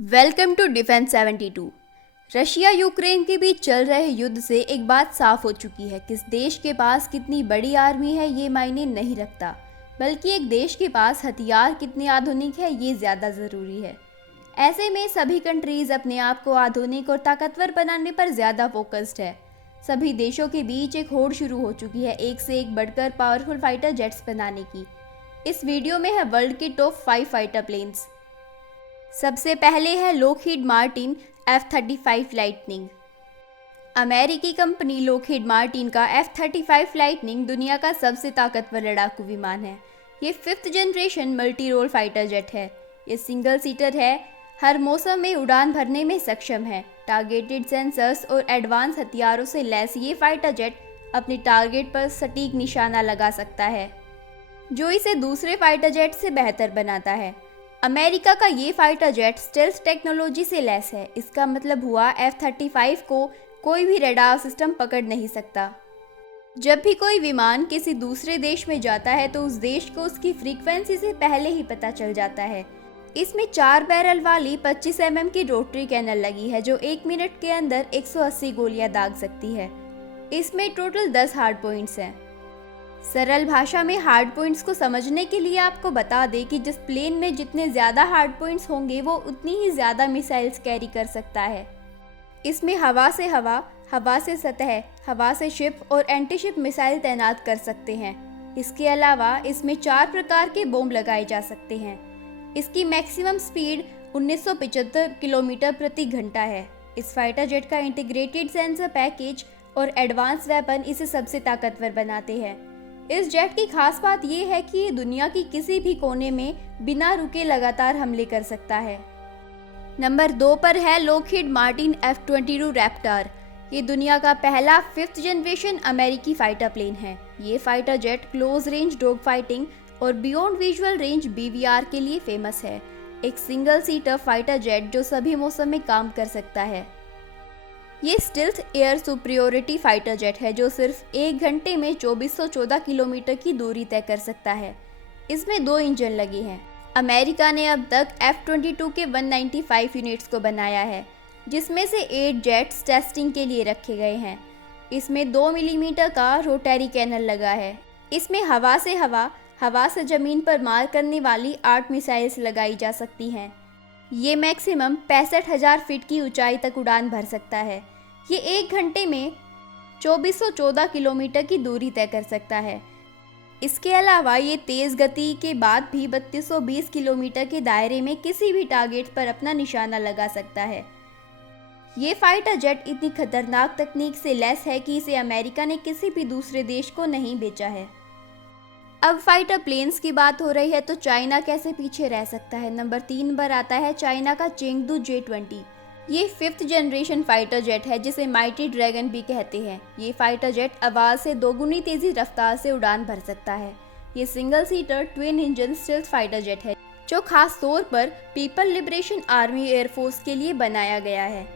Welcome to Defence 72। Russia Ukraine के बीच चल रहे युद्ध से एक बात साफ हो चुकी है। किस देश के पास कितनी बड़ी आर्मी है ये मायने नहीं रखता, बल्कि एक देश के पास हथियार कितने आधुनिक है ये ज़्यादा ज़रूरी है। ऐसे में सभी कंट्रीज़ अपने आप को आधुनिक और ताकतवर बनाने पर ज़्यादा फोकस्ड है। सभी देशों के बीच एक होड़ शुरू हो चुकी है एक से एक बढ़कर पावरफुल फाइटर जेट्स बनाने की। इस वीडियो में है वर्ल्ड के टॉप 5 फाइटर प्लेन्स। सबसे पहले है लॉकहीड मार्टिन F-35 लाइटनिंग। अमेरिकी कंपनी लॉकहीड मार्टिन का F-35 लाइटनिंग दुनिया का सबसे ताकतवर लड़ाकू विमान है। ये 5th generation multi role fighter jet है। ये सिंगल सीटर है, हर मौसम में उड़ान भरने में सक्षम है। टारगेटेड सेंसर्स और एडवांस हथियारों से लैस ये फाइटर जेट अपने टारगेट पर सटीक निशाना लगा सकता है, जो इसे दूसरे फाइटर जेट से बेहतर बनाता है। अमेरिका का ये फाइटर जेट स्टेल्थ टेक्नोलॉजी से लैस है। इसका मतलब हुआ F-35 को कोई भी रडार सिस्टम पकड़ नहीं सकता। जब भी कोई विमान किसी दूसरे देश में जाता है तो उस देश को उसकी फ्रीक्वेंसी से पहले ही पता चल जाता है। इसमें 4 बैरल वाली 25 mm की रोटरी कैनल लगी है, जो 1 मिनट के अंदर 180 गोलियां दाग सकती है। इसमें टोटल 10 हार्ड पॉइंट्स हैं। सरल भाषा में हार्ड पॉइंट्स को समझने के लिए आपको बता दें कि जिस प्लेन में जितने ज़्यादा हार्ड पॉइंट्स होंगे वो उतनी ही ज़्यादा मिसाइल्स कैरी कर सकता है। इसमें हवा से हवा, हवा से सतह, हवा से शिप और एंटी शिप मिसाइल तैनात कर सकते हैं। इसके अलावा इसमें 4 प्रकार के बम लगाए जा सकते हैं। इसकी मैक्सिमम स्पीड 1975 किलोमीटर प्रति घंटा है। इस फाइटर जेट का इंटीग्रेटेड सेंसर पैकेज और एडवांस वेपन इसे सबसे ताकतवर बनाते हैं। इस जेट की खास बात यह है कि ये दुनिया की किसी भी कोने में बिना रुके लगातार हमले कर सकता है। नंबर 2 पर है लॉकहीड मार्टिन F-22 रैप्टर। ये दुनिया का पहला 5th जनरेशन अमेरिकी फाइटर प्लेन है। ये fighter jet close range dog fighting और बियॉन्ड विजुअल रेंज BVR के लिए फेमस है। एक सिंगल सीटर फाइटर जेट जो सभी मौसम में काम कर सकता है। ये stealth air superiority fighter jet है जो सिर्फ 1 घंटे में 2414 किलोमीटर की दूरी तय कर सकता है। इसमें 2 इंजन लगे हैं। अमेरिका ने अब तक F-22 के 195 यूनिट्स को बनाया है, जिसमें से 8 जेट्स टेस्टिंग के लिए रखे गए हैं। इसमें 2 मिलीमीटर का रोटरी कैनल लगा है। इसमें हवा से हवा, हवा से ज़मीन पर मार करने वाली 8 मिसाइल्स लगाई जा सकती हैं। ये मैक्सिमम 65,000 फीट की ऊंचाई तक उड़ान भर सकता है। ये 1 घंटे में 2414 किलोमीटर की दूरी तय कर सकता है। इसके अलावा ये तेज़ गति के बाद भी 3220 किलोमीटर के दायरे में किसी भी टारगेट पर अपना निशाना लगा सकता है। ये फाइटर जेट इतनी खतरनाक तकनीक से लैस है कि इसे अमेरिका ने किसी भी दूसरे देश को नहीं बेचा है। अब फाइटर प्लेन्स की बात हो रही है तो चाइना कैसे पीछे रह सकता है। नंबर 3 पर आता है चाइना का चेंगडू J-20। ये 5th जनरेशन फाइटर जेट है जिसे माइटी ड्रैगन भी कहते हैं। ये फाइटर जेट आवाज़ से दोगुनी तेज़ी रफ्तार से उड़ान भर सकता है। ये single seater twin engine stealth fighter jet है जो खास तौर पर पीपल लिबरेशन आर्मी एयरफोर्स के लिए बनाया गया है।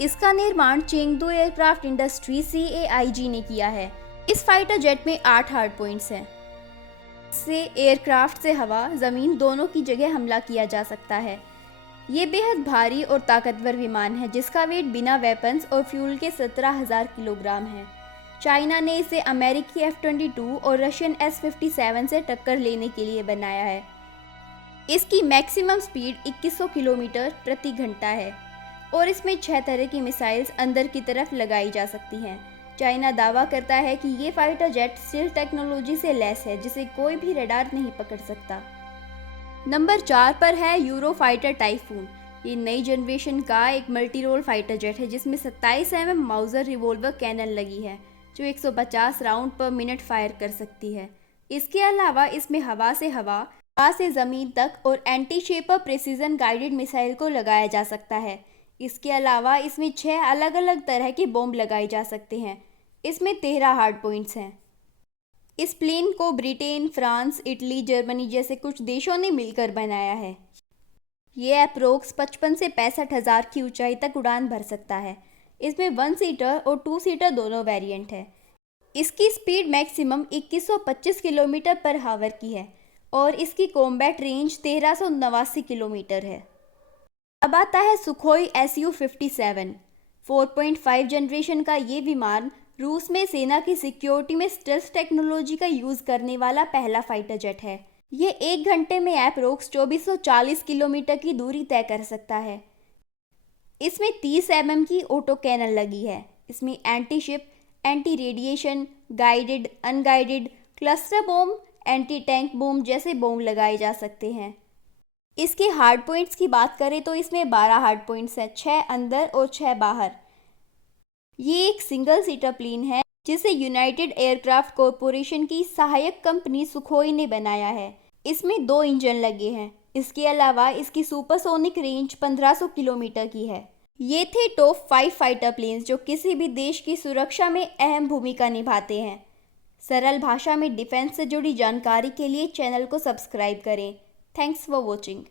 इसका निर्माण चेंगडू एयरक्राफ्ट इंडस्ट्री CAIG ने किया है। इस फाइटर जेट में 8 हार्ड पॉइंट्स हैं। से एयरक्राफ्ट से हवा ज़मीन दोनों की जगह हमला किया जा सकता है। ये बेहद भारी और ताकतवर विमान है जिसका वेट बिना वेपन्स और फ्यूल के 17,000 किलोग्राम है। चाइना ने इसे अमेरिकी F-22 और रशियन S-57 से टक्कर लेने के लिए बनाया है। इसकी मैक्सिमम स्पीड 2100 किलोमीटर प्रति घंटा है और इसमें 6 तरह की मिसाइल्स अंदर की तरफ लगाई जा सकती हैं। चाइना दावा करता है कि ये फाइटर जेट स्टिल्थ टेक्नोलॉजी से लैस है जिसे कोई भी रडार नहीं पकड़ सकता। नंबर 4 पर है यूरो फाइटर टाइफून। ये नई जनरेशन का एक मल्टी रोल फाइटर जेट है जिसमें 27 mm माउजर रिवॉल्वर कैनन लगी है जो 150 राउंड पर मिनट फायर कर सकती है। इसके अलावा इसमें हवा से हवा, हवा से ज़मीन तक और anti shaper precision guided missile को लगाया जा सकता है। इसके अलावा इसमें 6 अलग अलग तरह के बम लगाए जा सकते हैं। इसमें 13 हार्ड पॉइंट्स हैं। इस प्लेन को ब्रिटेन, फ्रांस, इटली, जर्मनी जैसे कुछ देशों ने मिलकर बनाया है। ये अप्रोक्स 55 से 65,000 की ऊंचाई तक उड़ान भर सकता है। इसमें 1 सीटर और 2 सीटर दोनों वेरिएंट है। इसकी स्पीड मैक्सिमम 2125 किलोमीटर पर हावर की है और इसकी कॉम्बैट रेंज 1389 किलोमीटर है। अब आता है सुखोई Su-57। 4.5 जनरेशन का ये विमान रूस में सेना की सिक्योरिटी में स्टेल्थ टेक्नोलॉजी का यूज करने वाला पहला फाइटर जेट है। ये 1 घंटे में अप्रोक्स 2440 किलोमीटर की दूरी तय कर सकता है। इसमें 30 mm की ऑटो कैनन लगी है। इसमें anti ship, anti radiation, guided, unguided, cluster bomb, anti tank bomb जैसे बॉम्ब लगाए जा सकते हैं। इसके हार्ड पॉइंट्स की बात करें तो इसमें 12 हार्ड पॉइंट्स हैं, 6 अंदर और 6 बाहर। ये एक सिंगल सीटर प्लेन है जिसे यूनाइटेड एयरक्राफ्ट कॉरपोरेशन की सहायक कंपनी सुखोई ने बनाया है। इसमें 2 इंजन लगे हैं। इसके अलावा इसकी सुपरसोनिक रेंज 1500 किलोमीटर की है। ये थे टॉप 5 फाइटर प्लेन्स जो किसी भी देश की सुरक्षा में अहम भूमिका निभाते हैं। सरल भाषा में डिफेंस से जुड़ी जानकारी के लिए चैनल को सब्सक्राइब करें। Thanks for watching.